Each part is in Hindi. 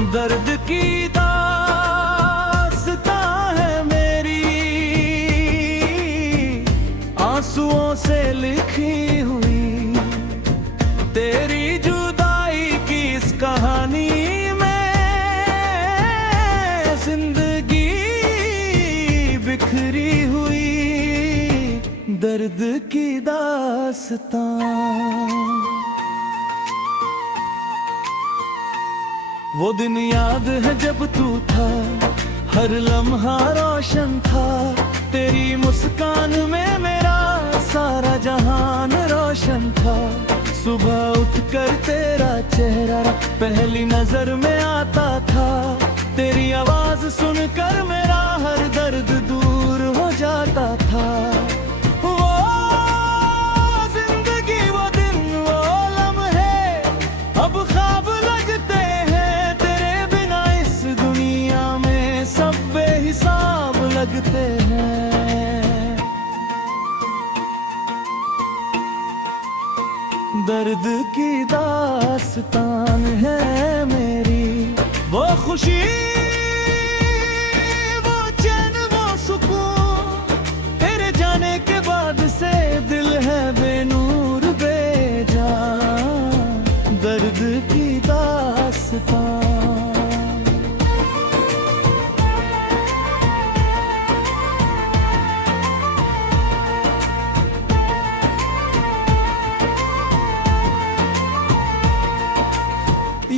दर्द की दास्तां है मेरी, आंसुओं से लिखी हुई। तेरी जुदाई की इस कहानी में जिंदगी बिखरी हुई, दर्द की दास्तां। वो दिन याद है जब तू था, हर लम्हा रोशन था। तेरी मुस्कान में मेरा सारा जहान रोशन था। सुबह उठकर तेरा चेहरा पहली नजर में आता था। तेरी आवाज सुनकर मेरा हर दर्द दूर हो जाता था। वो जिंदगी, वो दिन, वो लम्हे अब ख्वाब लगते हैं। तेरे बिना इस दुनिया में सब बेहिसाब लगते हैं। दर्द की दास्तान है मेरी, वो खुशी, वो चैन, वो सुकून। तेरे जाने के बाद से दिल है बेनूर बेजान, दर्द की दास्तान।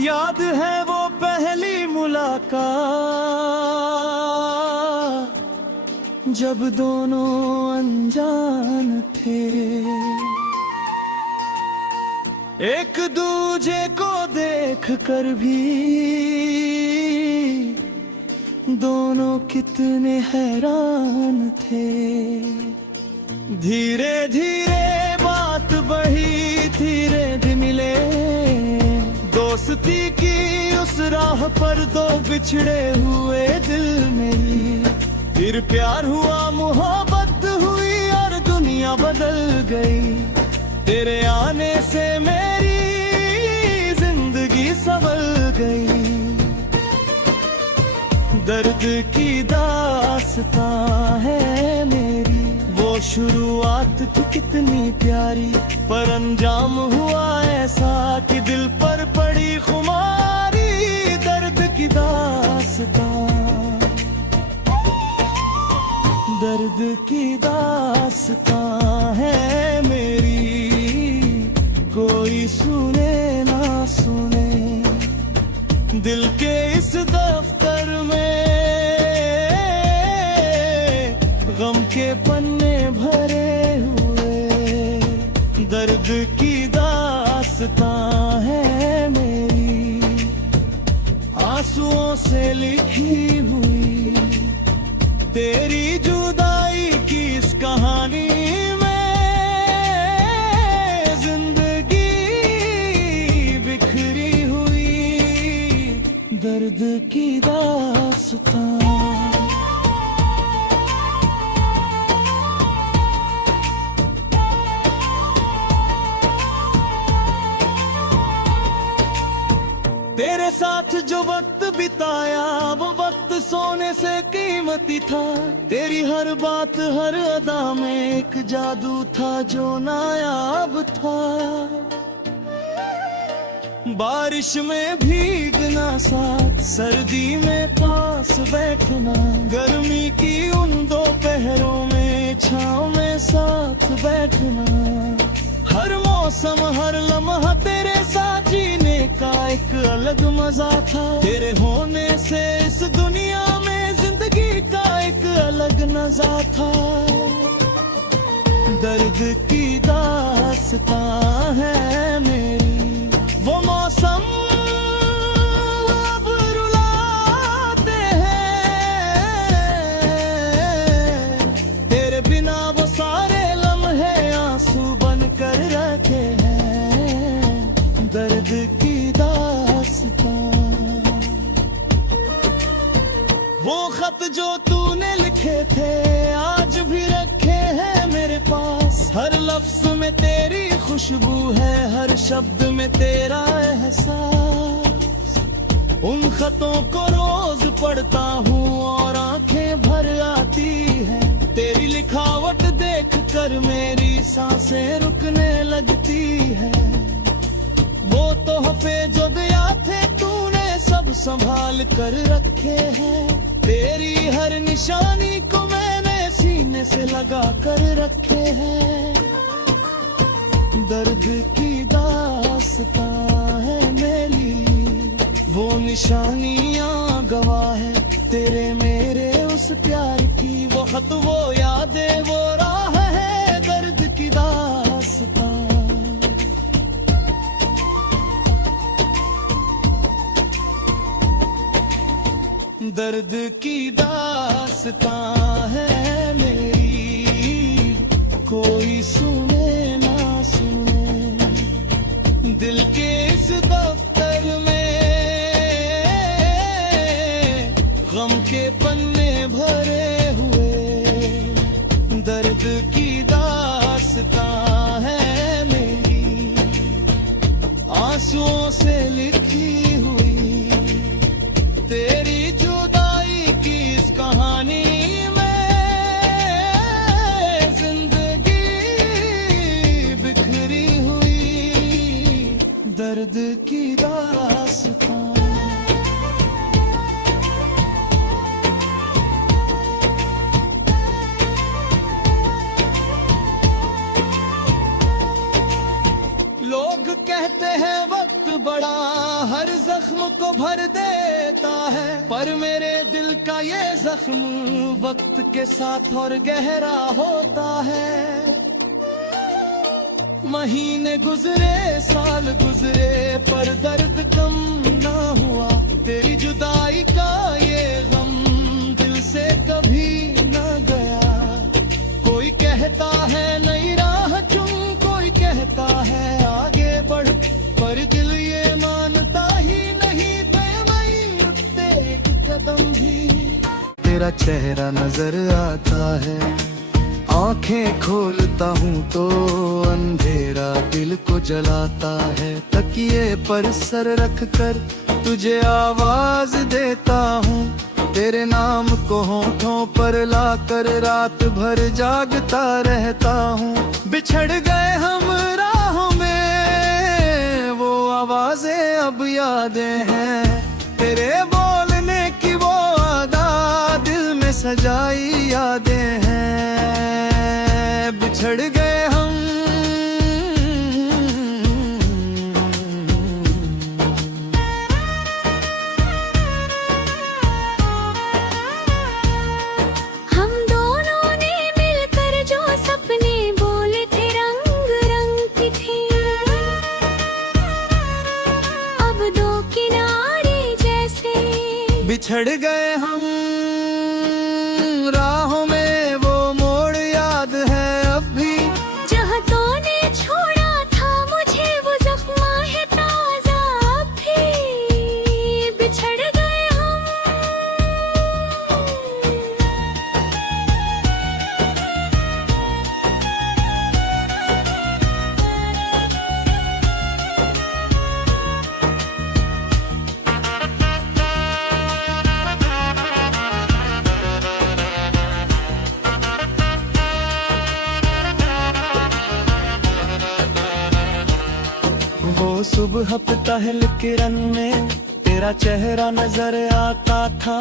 याद है वो पहली मुलाकात, जब दोनों अनजान थे। एक दूजे को देख कर भी दोनों कितने हैरान थे। धीरे धीरे बात बढ़ी, धीरे धीरे मिले। दोस्ती की उस राह पर दो बिछड़े हुए दिल मेरी। फिर प्यार हुआ, मोहब्बत हुई और दुनिया बदल गई। तेरे आने से मेरी जिंदगी संभल गई। दर्द की दास्तां है मेरी, वो शुरुआत थी कितनी प्यारी। पर अंजाम हुआ ऐसा कि दिल पर पड़ी खुमारी। दर्द की दास्तां, दर्द की दास्तां है मेरी। कोई सुने ना सुने, दिल के इस दफ्तर में गम के पन्ने भरे हुए। दर्द की दास्तां है मेरी, आंसुओं से लिखी हुई। तेरी जुदाई की इस कहानी में जिंदगी बिखरी हुई, दर्द की दास्तां। तेरे साथ जो वक्त बिताया, वो वक्त सोने से कीमती था। तेरी हर बात, हर अदा में एक जादू था जो नायाब था। बारिश में भीगना साथ, सर्दी में पास बैठना। गर्मी की उन दोपहरों में छांव में साथ बैठना। हर मौसम, हर लम्हा तेरे साथ जीने का एक अलग मजा था। तेरे होने से इस दुनिया में जिंदगी का एक अलग नजा था। दर्द की दास्तां है मेरी, वो मौसम अब रुलाते हैं। तेरे बिना वो सारे लम्हे आंसू बन कर रखे हैं। दर्द की दास्तां, वो खत जो तूने लिखे थे आज भी रखे हैं मेरे पास। हर लफ्ज में तेरी खुशबू है, हर शब्द में तेरा एहसास। उन खतों को रोज पढ़ता हूँ और आंखें भर आती है। तेरी लिखावट देख कर मेरी सांसें रुकने लगती है। वो तोहफे जो दिया थे तूने सब संभाल कर रखे हैं। तेरी हर निशानी को मैंने सीने से लगा कर रखे हैं। दर्द की दास्तां है मेरी, वो निशानियां गवाह है तेरे मेरे उस प्यार की। वो खत वो यादें वो राह है, दर्द की दास्तां। दर्द की दास्तां है मेरी, कोई सुने ना सुने। दिल के इस दफ्तर में गम के पन्ने भरे हुए। दर्द की दास्तां है मेरी, आंसुओं से लिखी हुई। तेरी जुदाई की इस कहानी में जिंदगी बिखरी हुई। दर्द की दास्तां। लोग कहते हैं वक्त बड़ा हर जख्म को भर देता है, पर मेरे दिल का ये जख्म वक्त के साथ और गहरा होता है। महीने गुजरे साल गुजरे पर दर्द कम ना हुआ। तेरी जुदाई का ये गम दिल से कभी ना गया। कोई कहता है नई राह चुन, कोई कहता है आगे बढ़, पर दिल ये मानता ही नहीं। मैं उठते एक कदम भी। तेरा चेहरा नजर आता है, आंखें खोलता हूँ तो अंधेरा दिल को जलाता है। तकिए पर सर रख कर तुझे आवाज देता हूँ। तेरे नाम को होठों पर लाकर रात भर जागता रहता हूँ। बिछड़ गए हम राहों में, वो आवाजें अब यादें हैं। तेरे बोलने की वो अदा दिल में सजाई यादें हैं। बिछड़ गए हम बिछड़ गए हम राहों में, वो मोड़ याद है अब भी। जहाँ तूने छोड़ा था मुझे वो जख्म है ताजा अब भी। बिछड़ गए हम। वो सुबह पहल किरण में तेरा चेहरा नजर आता था।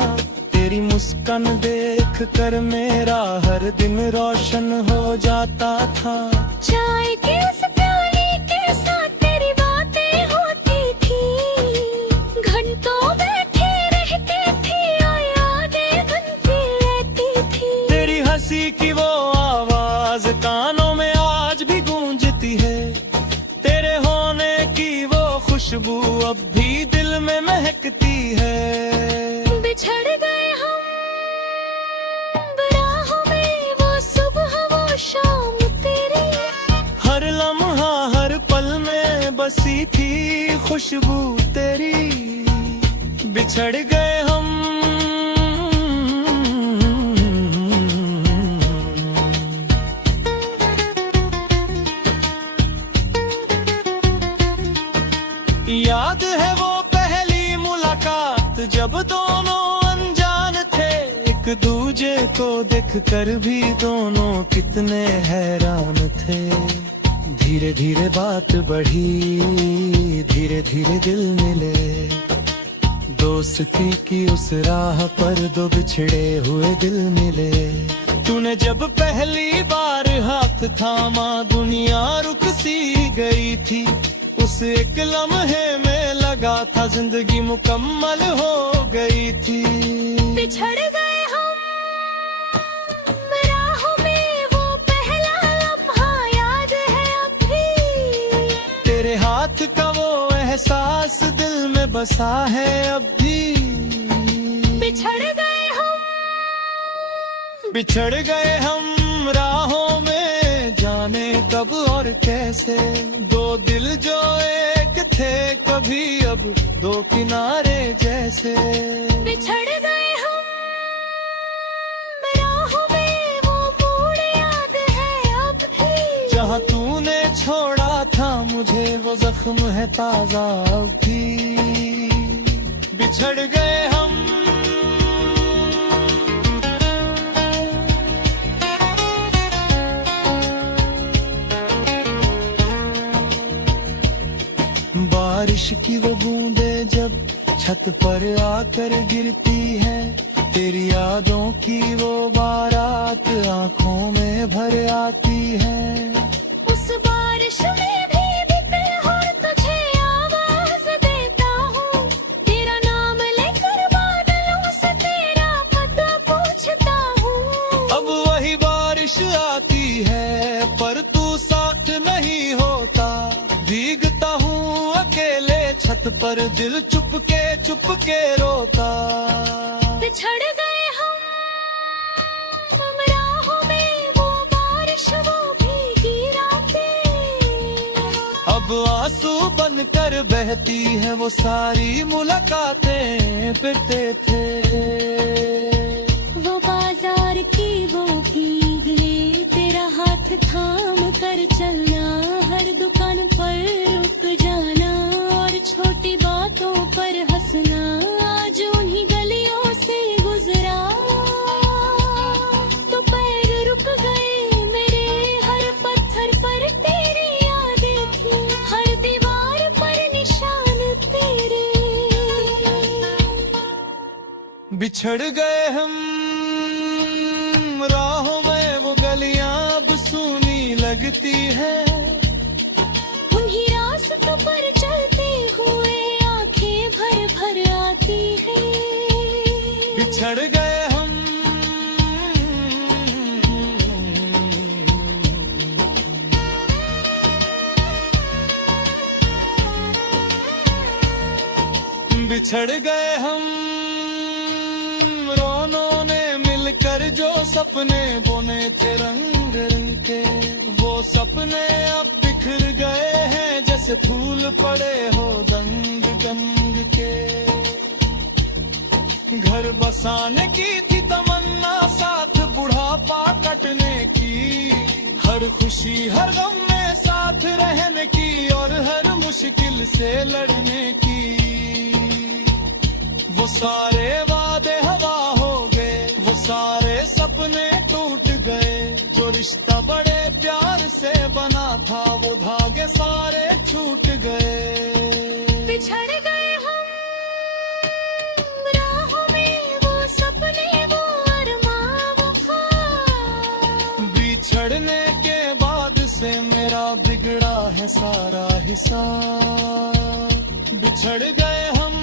तेरी मुस्कान देख कर मेरा हर दिन रोशन हो जाता था। चाय के उस प्याले के साथ तेरी बातें होती थी। घंटों बैठे रहते थे और यादें बनती रहती थी। तेरी हंसी की वो आवाज कानों में आज भी गूंजती है। तेरे होने की वो खुशबू अब भी दिल में महकती है। बिछड़ गए हम राहों में, वो सुबह वो शाम तेरी। हर लम्हा हर पल में बसी थी खुशबू तेरी। बिछड़ गए हम याद है वो पहली मुलाकात। जब दोनों अनजान थे, एक दूजे को देखकर भी दोनों कितने हैरान थे। धीरे धीरे बात बढ़ी, धीरे धीरे दिल मिले, दोस्ती की उस राह पर दो बिछड़े हुए दिल मिले। तूने जब पहली बार हाथ थामा, दुनिया रुक सी गई थी। उस एक लम्हे में लगा था जिंदगी मुकम्मल हो गई थी। बिछड़ गए हम राहों में, वो पहला लम्हा याद है अब भी। तेरे हाथ का वो एहसास दिल में बसा है अब भी। बिछड़ गए हम राहों में, जाने कब और कैसे। दो दिल जो एक थे कभी, अब दो किनारे जैसे। बिछड़ गए हम राहों में, वो मोड़ याद है अब भी। जहाँ तूने छोड़ा था मुझे, वो जख्म है ताजा अब भी। बिछड़ गए हम। बारिश की वो बूंदें जब छत पर आकर गिरती है, तेरी यादों की वो बारात आंखों में भर आती है। उस बारिश में भी भीतर और तुझे आवाज देता हूँ, तेरा नाम लेकर बादलों से तेरा पता पूछता हूँ। अब वही बारिश आती है पर तू साथ नहीं होता, भीगता हूँ अकेले छत पर, दिल चुपके रोता। बिछड़ गए हम राहों में, वो बारिश वो भीगी रातें। अब आंसू बनकर बहती है वो सारी मुलाकातें फिरते थे। वो बाजार की वो भीगले, तेरा हाथ थाम कर चलना, हर दुकान पर रुक जाना और छोटी बातों पर हंसना। आज उन्हीं गलियों से गुजरा तो पैर रुक गए मेरे, हर पत्थर पर तेरी यादें थी, हर दीवार पर निशान तेरे। बिछड़ गए हम राहों में, वो गलियां अब सूनी लगती है। उन्हीं रास्तों पर चलते हुए आंखें भर भर आती हैं। बिछड़ गए हम। बिछड़ गए हम रोनों ने मिलकर, जो सपने बुने थे रंग रंग के, वो सपने अब बिखर गए हैं जैसे फूल पड़े हो दंग दंग के। घर बसाने की थी तमन्ना, साथ बुढ़ापा कटने की, हर खुशी हर गम में साथ रहने की, और हर मुश्किल से लड़ने की। वो सारे वादे हवा हो गए, वो सारे सपने टूट गए, जो रिश्ता बड़े प्यार से बना था वो धागे सारे छूट गए। बिछड़ गए हम राहों में, वो सपने वो अरमां वो ख्वाब। बिछड़ने के बाद से मेरा बिगड़ा है सारा हिसाब। बिछड़ गए हम।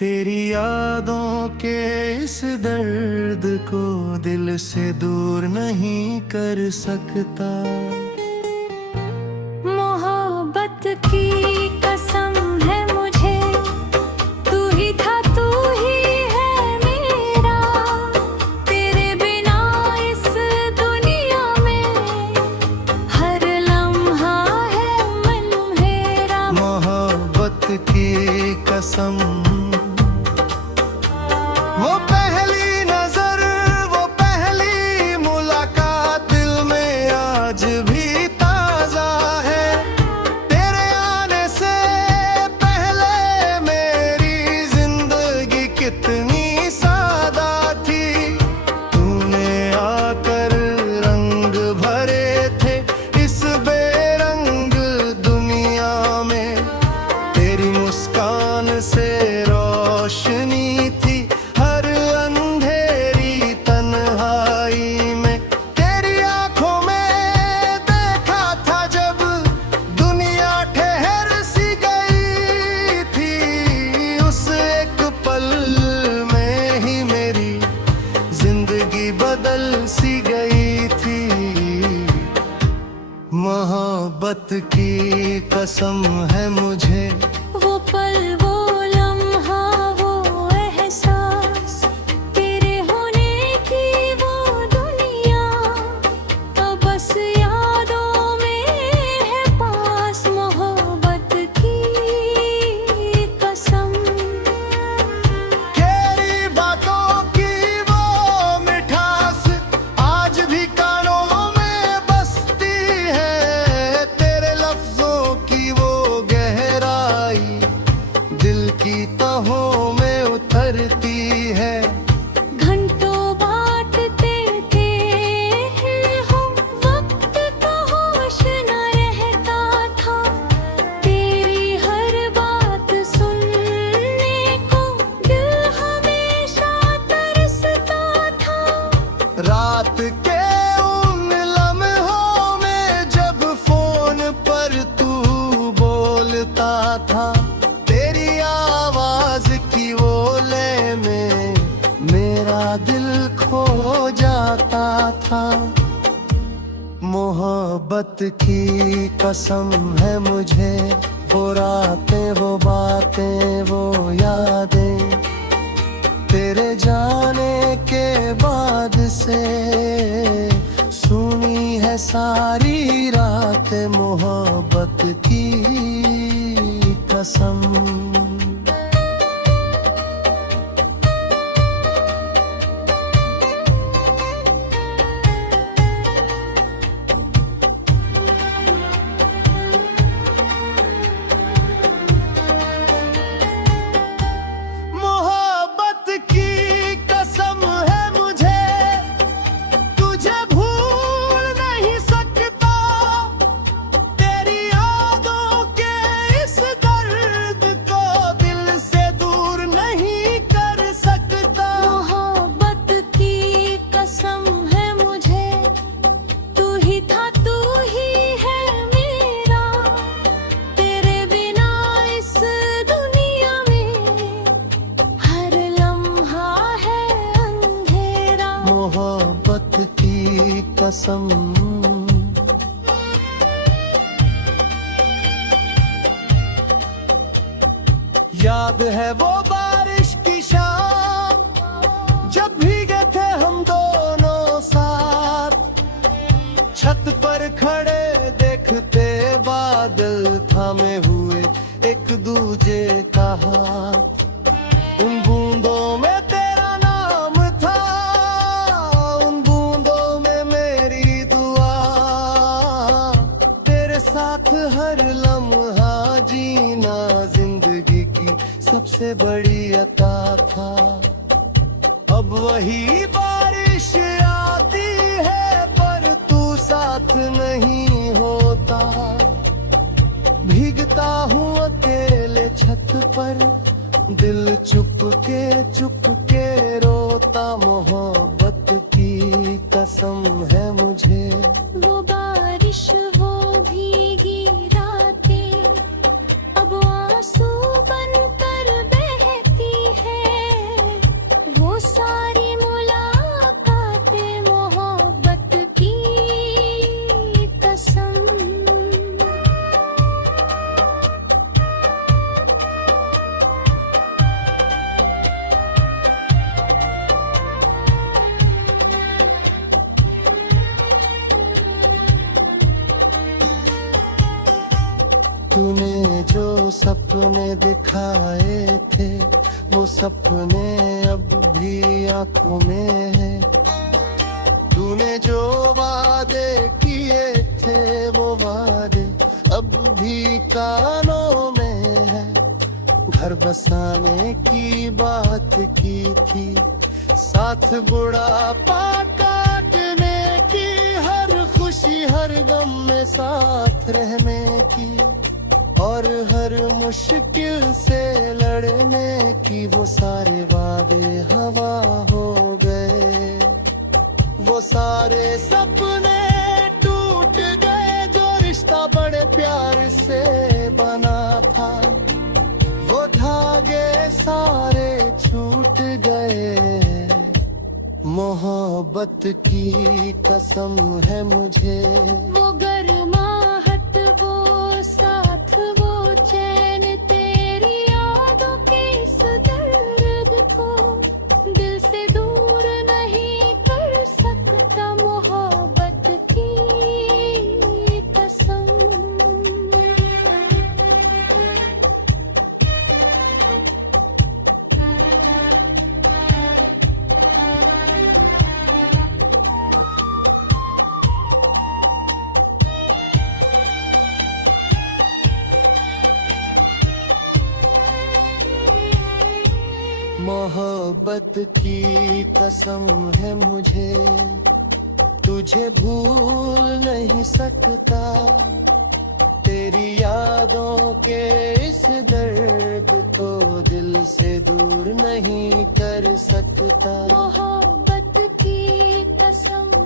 तेरी यादों के इस दर्द को दिल से दूर नहीं कर सकता। मोहब्बत की कसम है मुझे, तू ही था तू ही है मेरा, तेरे बिना इस दुनिया में हर लम्हा है मनमेरा। मोहब्बत की कसम, वो पहली नजर, वो पहली सी गई थी। मोहब्बत की कसम है मुझे, वो पल, वो लम्हा, वो एहसास, तेरे होने की वो दुनिया, अब बस यादों में है पास। मोहब्बत की कसम, तेरी बातों की वो मिठास आज भी कानों में बसती है। तेरे लफ्जों की वो गहराई दिल की तहों में उतरती है। घंटों बांटते थे हम, वक्त का होश न रहता था। तेरी हर बात सुनने को दिल हमेशा तरसता था। रात के उन लम्हों में जब फोन पर तू बोलता था, तेरी आवाज की वो लय में मेरा दिल खो जाता था। मोहब्बत की कसम है मुझे, वो रातें, वो बातें, वो यादें, तेरे जाने के बाद से सुनी है सारी रात। मोहब्बत की कसम। मोहब्बत की कसम है मुझे, तुझे भूल नहीं सकता। तेरी यादों के इस दर्द को दिल से दूर नहीं कर सकता। मोहब्बत की कसम है मुझे, तू ही था, तू ही है मेरा। तेरे बिना इस दुनिया में हर लम्हा है अंधेरा। मोहब्बत की कसम। याद है वो बारिश की शाम, जब भीगे थे हम दोनों साथ। छत पर खड़े देखते बादल थामे हुए एक दूजे का हाथ। उन बूंदों में तेरा नाम था, उन बूंदों में मेरी दुआ। तेरे साथ हर लम्हा जीना जिंदगी की सबसे बड़ी अता था। अब वही बारिश आती है पर तू साथ नहीं होता। भीगता हूँ अकेले छत पर, दिल चुप के रोता। मोहब्बत की कसम है मुझे, वो बारिश, वो भीगी रातें, अब आंसू बनकर बहती है। वो सारी मुलाकातें, मोहब्बत की कसम। तूने जो सपने दिखाए थे, वो सपने अब भी आंखों में है। तूने जो वादे किए थे, वो वादे अब भी कानों में है। घर बसाने की बात की थी, साथ बुढ़ापा काटने की, हर खुशी हर गम में साथ रहने की, और हर मुश्किल से लड़ने की। वो सारे वादे हवा हो गए, वो सारे सपने टूट गए, जो रिश्ता बड़े प्यार से बना था। वो धागे सारे छूट गए। मोहब्बत की कसम है मुझे, वो गर्माहट, वो साथ, वो चैन, तेरी यादों के इस दर्द को दिल से दूर नहीं कर सकता, मोहब्बत की कसम। मोहब्बत की कसम है मुझे, तुझे भूल नहीं सकता, तेरी यादों के इस दर्द को दिल से दूर नहीं कर सकता। मोहब्बत की कसम